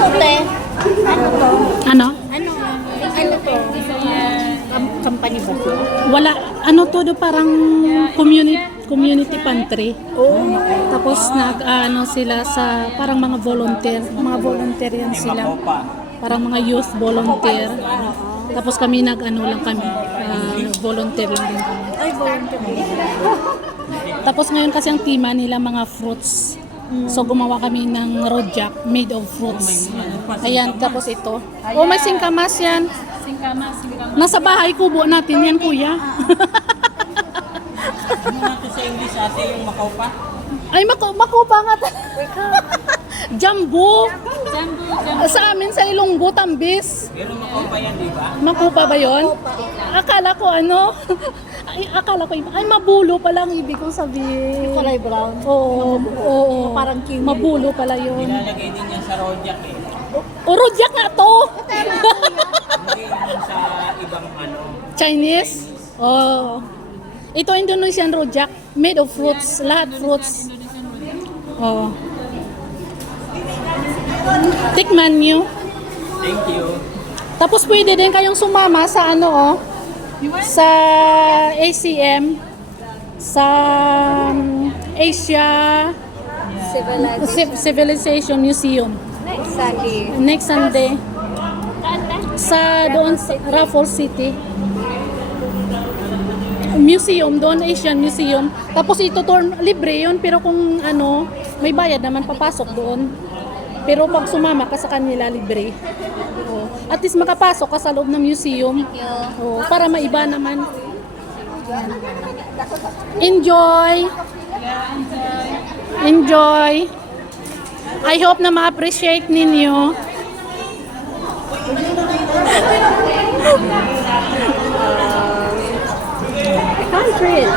Ano te? Ano to? Ano? Ano to? Company ba to? Wala, ano to do parang community pantry. Oh. Tapos ano sila sa parang mga volunteer yan sila. Parang mga youth volunteer. Tapos kami ano lang kami, volunteer lang din kami. Ay, volunteer. Tapos ngayon kasi ang tema nila mga fruits. So gumawa kami ng rojak made of fruits. Ayan, tapos ito. Oh, may singkamas yan. Singkamas. Nasa bahay kubo natin yan, kuya. Ano natin sa English ate yung makaupa? Ay, makupa nga. Jumbo. Jambu. Sa amin sa Ilonggo, tambis. Pero makaupa yan, di ba? Makupa ba yon? Akala ko ano? Ay, mabulo pala ang ibig kong sabihin. Kulay brown. Oo. Parang kiwi. Mabulo pala yun. Nilalagay din yan sa rojak eh. O, rojak nga to! Hindi yung sa ibang ano. Chinese? Oh. Ito Indonesian rojak. Made of fruits. Lahat fruits. Oh. Tikman nyo. Thank you. Tapos pwede din kayong sumama sa ano sa ACM, sa Asia Civilization Museum. Exactly. Next Sunday. Sa doon sa Raffles City. Museum doon, Asian Museum. Tapos ito libre yun, pero kung ano, may bayad naman papasok doon. Pero pag sumama ka sa kanila, libre. Oh. At least makapasok ka sa loob ng museum. Oh, para maiba naman. Enjoy! Enjoy! I hope na ma-appreciate ninyo. I can't read.